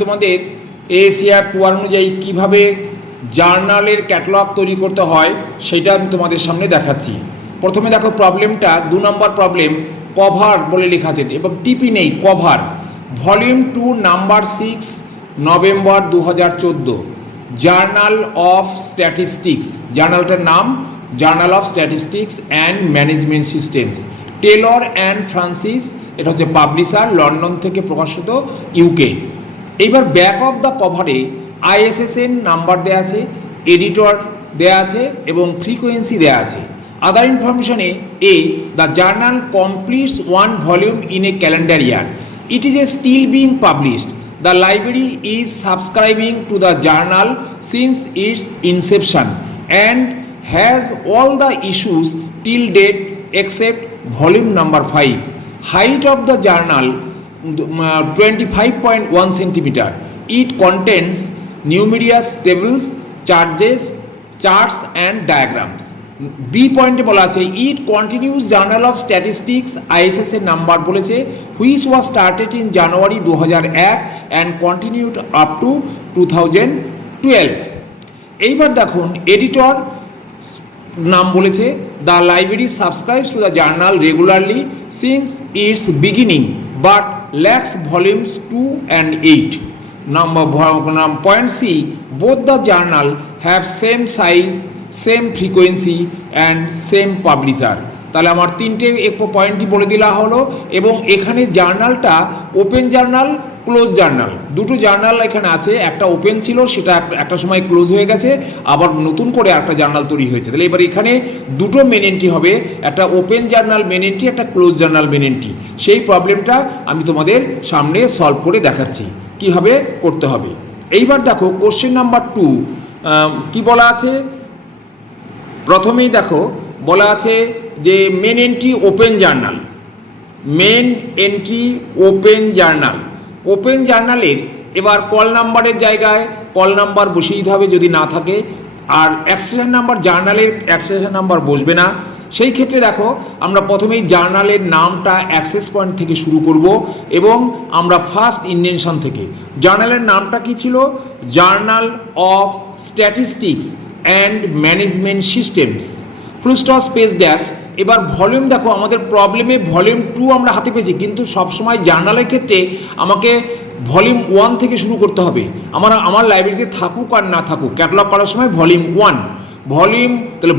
তোমাদের এএসিআর 2 অনুযায়ী কীভাবে জার্নালের ক্যাটালগ তৈরি করতে হয় সেটা আমি তোমাদের সামনে দেখাচ্ছি। প্রথমে দেখো প্রবলেমটা 2 নম্বর প্রবলেম, কভার বলে লেখা আছে এবং টিপি নেই, cover volume 2 number 6 November 2014 journal of statistics, জার্নালটার নাম journal of statistics and management systems, Taylor and Francis, এটা হচ্ছে পাবলিশার, লন্ডন থেকে প্রকাশিত, ইউকে। এইবার ব্যাক অফ দ্য কভারে আইএসএসএন নাম্বার দেওয়া আছে, এডিটর দেওয়া আছে এবং ফ্রিকোয়েন্সি দেওয়া আছে। আদার ইনফরমেশনে এ the journal completes 1 volume in a calendar year, it is a still being published, the library is subscribing two the journal since its inception and has all the issues till date except volume number 5. Height of the journal 25.1 centimeter. It contains numerous tables, charts and diagrams. B পয়েন্টে বলা আছে it continues journal of statistics ISS এর number বলেছে which was started in January 2001 and continued up to 2012. এইবার দেখুন editor নাম বলেছে the library subscribes to the journal regularly since its beginning but lacks volumes 2 and 8. Point c both the journal have same size, same frequency and same publisher. তাহলে আমার তিনটে পয়েন্টই বলে দেওয়া হলো এবং এখানে জার্নালটা ওপেন জার্নাল, ক্লোজ জার্নাল, দুটো জার্নাল এখানে আছে, একটা ওপেন ছিল সেটা একটা সময় ক্লোজ হয়ে গেছে, আবার নতুন করে একটা জার্নাল তৈরি হয়েছে। তাহলে এবার এখানে দুটো মেন এন্ট্রি হবে, একটা ওপেন জার্নাল মেন এন্ট্রি, একটা ক্লোজ জার্নাল মেন এন্ট্রি। সেই প্রবলেমটা আমি তোমাদের সামনে সলভ করে দেখাচ্ছি কীভাবে করতে হবে। এইবার দেখো কোশ্চেন নাম্বার 2 কি বলা আছে। প্রথমেই দেখো বলা আছে যে main entry open journal, main entry open journal, open জার্নালের এবার কল নাম্বারের জায়গায় কল নাম্বার বসিয়ে দিতে হবে যদি না থাকে, আর অ্যাক্সেশন নাম্বার জার্নালের অ্যাক্সেশন নাম্বার বসবে না। সেই ক্ষেত্রে দেখো আমরা প্রথমেই জার্নালের নামটা অ্যাক্সেস পয়েন্ট থেকে শুরু করব এবং আমরা ফার্স্ট ইনভেনশন থেকে, জার্নালের নামটা কি ছিল, journal of statistics and management systems, full stop space dash. এবার ভলিউম দেখো আমাদের প্রবলেমে ভলিউম 2 আমরা হাতে পেয়েছি, কিন্তু সবসময় জার্নালের ক্ষেত্রে আমাকে ভলিউম 1 থেকে শুরু করতে হবে। আমার লাইব্রেরিতে থাকুক আর না থাকুক, ক্যাটালগ করার সময় ভলিউম 1 ভলিউম, তাহলে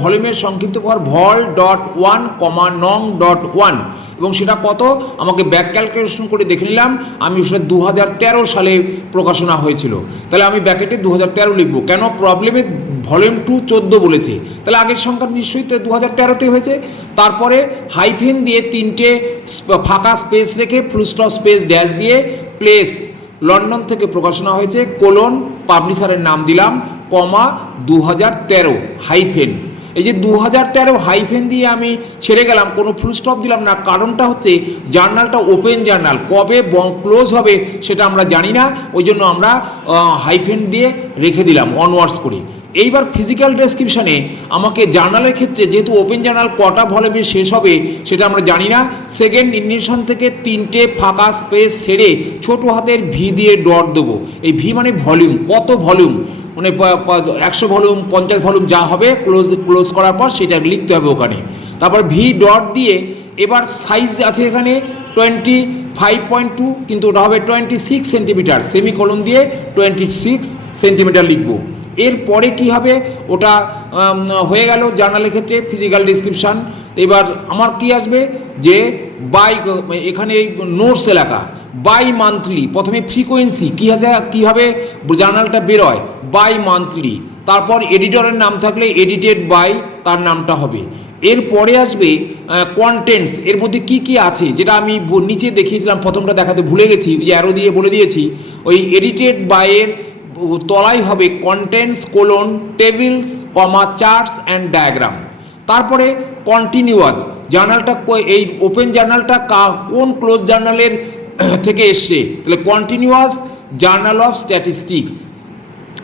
ভলিউমের সংক্ষিপ্ত কর vol.1, এবং সেটা কত আমাকে ব্যাক ক্যালকুলেশন করে দেখে নিলাম, আমি সেটা 2013 সালে প্রকাশনা হয়েছিল। তাহলে আমি ব্যাকেটে 2013 লিখবো, কেন প্রবলেমে ভলিউম 2 14 বলেছে, তাহলে আগের সংখ্যা নিশ্চয়ই 2013তে হয়েছে। তারপরে হাইফেন দিয়ে 3টে ফাঁকা স্পেস রেখে ফুল স্টপ স্পেস ড্যাশ দিয়ে প্লেস, লন্ডন থেকে প্রকাশনা হয়েছে, কোলন, পাবলিশারের নাম দিলাম, কমা 2013 হাইফেন। এই যে 2013 হাইফেন দিয়ে আমি ছেড়ে গেলাম, কোনো ফুল স্টপ দিলাম না, কারণটা হচ্ছে জার্নালটা ওপেন জার্নাল, কবে ক্লোজ হবে সেটা আমরা জানি না, ওই জন্য আমরা হাইফেন দিয়ে রেখে দিলাম অনওয়ার্ডস করে। এইবার ফিজিক্যাল ডেসক্রিপশানে আমাকে জার্নালের ক্ষেত্রে যেহেতু ওপেন জার্নাল কটা ভলিউমে শেষ হবে সেটা আমরা জানি না, সেকেন্ড ইনভেনশন থেকে 3টে ফাঁকা স্পেস ছেড়ে ছোট হাতের ভি দিয়ে ডট দেবো। এই ভি মানে ভলিউম, কত ভলিউম, মানে 100 ভলিউম 50 ভলিউম যা হবে ক্লোজ করার পর সেটা লিখতে হবে ওখানে। তারপর ভি ডট দিয়ে এবার সাইজ আছে এখানে 25.2, কিন্তু ওটা হবে 26 সেন্টিমিটার, সেমিকোলন দিয়ে 26 সেন্টিমিটার লিখবো। এরপরে কি হবে, ওটা হয়ে গেল জার্নালের ক্ষেত্রে ফিজিক্যাল ডিসক্রিপশান। এবার আমার কি আসবে যে বাই, এখানে নোটস এলাকা, বাই মান্থলি, প্রথমে ফ্রিকোয়েন্সি কীভাবে জার্নালটা বেরোয়, বাই মান্থলি। তারপর এডিটরের নাম থাকলে এডিটেড বাই তার নামটা হবে। এরপরে আসবে কন্টেন্টস, এর মধ্যে কি কি আছে যেটা আমি নিচে দেখিয়েছিলাম, প্রথমটা দেখাতে ভুলে গেছি, ওই অ্যারো দিয়ে বলে দিয়েছি, ওই এডিটেড বাইয়ের তলায় হবে contents colon tables comma charts and diagram. তারপরে কন্টিনিউয়াস, জার্নালটা এই ওপেন জার্নালটা কোন ক্লোজ জার্নালের থেকে এসছে, তাহলে কন্টিনিউয়াস জার্নাল অফ স্ট্যাটিস্টিক্স,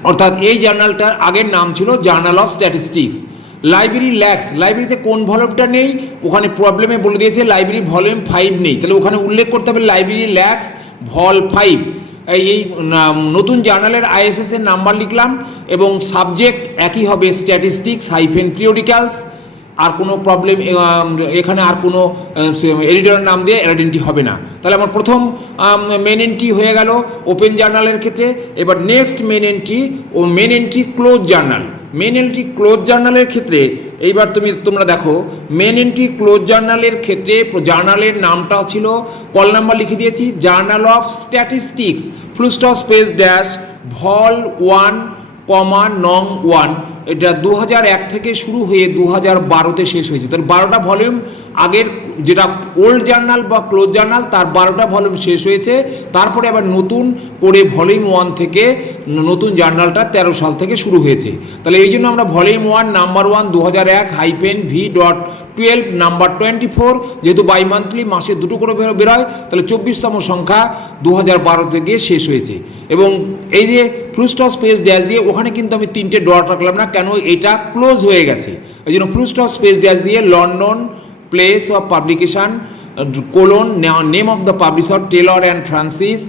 অর্থাৎ এই জার্নালটার আগের নাম ছিল journal of statistics. Library lakhs, লাইব্রেরিতে কোন ভলিউমটা নেই, ওখানে প্রবলেমে বলে দিয়েছে লাইব্রেরি ভলিউম 5 নেই, তাহলে ওখানে উল্লেখ করতে হবে লাইব্রেরি ল্যাক্স vol 5। এই নতুন জার্নালের আইএসএস এর নাম্বার লিখলাম এবং সাবজেক্ট একই হবে স্ট্যাটিস্টিক্স হাইফেন পিরিয়ডিক্যালস। আর কোনো প্রবলেম এখানে আর কোনো এডিটরের নাম দিয়ে আইডেন্টি হবে না। তাহলে আমার প্রথম মেন এন্ট্রি হয়ে গেল ওপেন জার্নালের ক্ষেত্রে। এবার next main entry close journal. Main entry close জার্নালের ক্ষেত্রে এইবার তোমরা দেখো, মেন এন্ট্রি ক্লোজ জার্নালের ক্ষেত্রে জার্নালের নামটা ছিল, কল নাম্বার লিখে দিয়েছি, journal of statistics full stop space dash ভল 1, নং 1। এটা 2001 থেকে শুরু হয়ে 2012তে শেষ হয়েছে। তাহলে 12টা ভলিউম আগের যেটা ওল্ড জার্নাল বা ক্লোজ জার্নাল তার 12টা ভলিউম শেষ হয়েছে। তারপরে আবার নতুন করে ভলিউম 1 থেকে নতুন জার্নালটা 13 সাল থেকে শুরু হয়েছে। তাহলে এই জন্য আমরা ভলিউম 1 নাম্বার 1 2001-V.12 নাম্বার 24, যেহেতু বাই মান্থলি মাসে দুটো করে বেরোয়, তাহলে 24তম সংখ্যা 2012 থেকে শেষ হয়েছে। এবং এই যে ফুল স্টপ স্পেস ড্যাশ দিয়ে ওখানে কিন্তু আমি 3টে ডট রাখলাম না, কেন এটা ক্লোজ হয়ে গেছে। এই জন্য ফুল স্টপ স্পেস ড্যাশ দিয়ে London place of publication colon name of the publisher Taylor and Francis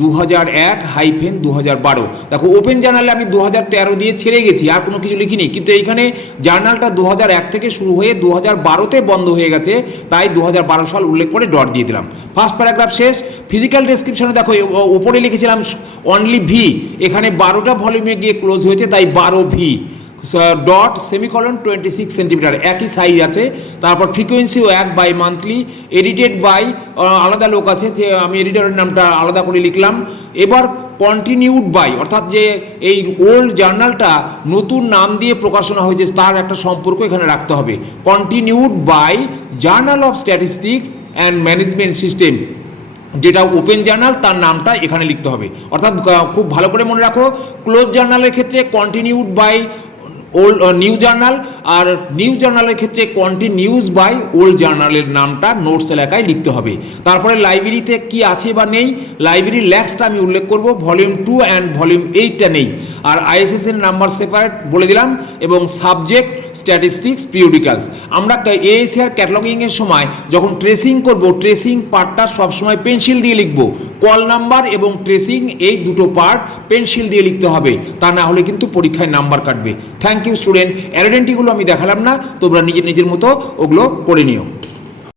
2001-2012। দেখো ওপেন জার্নালে আমি 2013 দিয়ে ছেড়ে গেছি, আর কোনো কিছু লিখিনি, কিন্তু এইখানে জার্নালটা 2001 থেকে শুরু হয়ে 2012তে বন্ধ হয়ে গেছে, তাই 2012 সাল উল্লেখ করে ডট দিয়ে দিলাম। ফার্স্ট প্যারাগ্রাফ শেষ। ফিজিক্যাল ডেসক্রিপশনে দেখো ওপরে লিখেছিলাম অনলি ভি, এখানে 12টা ভলিউমে গিয়ে ক্লোজ হয়েছে, তাই 12V ডট সেমিকলন 26 সেন্টিমিটার, একই সাইজ আছে। তারপর ফ্রিকোয়েন্সিও 1 বাই মান্থলি, এডিটেড বাই আলাদা লোক আছে, যে আমি এডিটরের নামটা আলাদা করে লিখলাম। এবার কন্টিনিউড বাই, অর্থাৎ যে এই ওল্ড জার্নালটা নতুন নাম দিয়ে প্রকাশনা হয়েছে তার একটা সম্পর্ক এখানে রাখতে হবে। Continued by journal of statistics and management system, যেটা ওপেন জার্নাল তার নামটা এখানে লিখতে হবে। অর্থাৎ খুব ভালো করে মনে রাখো, ক্লোজ জার্নালের ক্ষেত্রে continued by old new journal, আর নিউ জার্নালের ক্ষেত্রে কন্টিনিউস বাই ওল্ড জার্নালের নামটা নোটস এলাকায় লিখতে হবে। তারপরে লাইব্রেরিতে কি আছে বা নেই, লাইব্রেরির ল্যাক্সটা আমি উল্লেখ করব, ভলিউম 2 অ্যান্ড ভলিউম 8টা নেই। আর আইএসএস এর নাম্বার সেপারেট বলে দিলাম, এবং সাবজেক্ট স্ট্যাটিস্টিক্স পিরিয়ডিক্যালস। আমরা এএসআর ক্যাটালগিংয়ের সময় যখন ট্রেসিং করব, ট্রেসিং পার্টটা সবসময় পেন্সিল দিয়ে লিখব। কল নাম্বার এবং ট্রেসিং এই দুটো পার্ট পেন্সিল দিয়ে লিখতে হবে, তা না হলে কিন্তু পরীক্ষায় নাম্বার কাটবে। Thank you student. আইডেন্টিটিগুলো আমি দেখালাম না, তোমরা নিজের মতো ওগুলো করে নিও।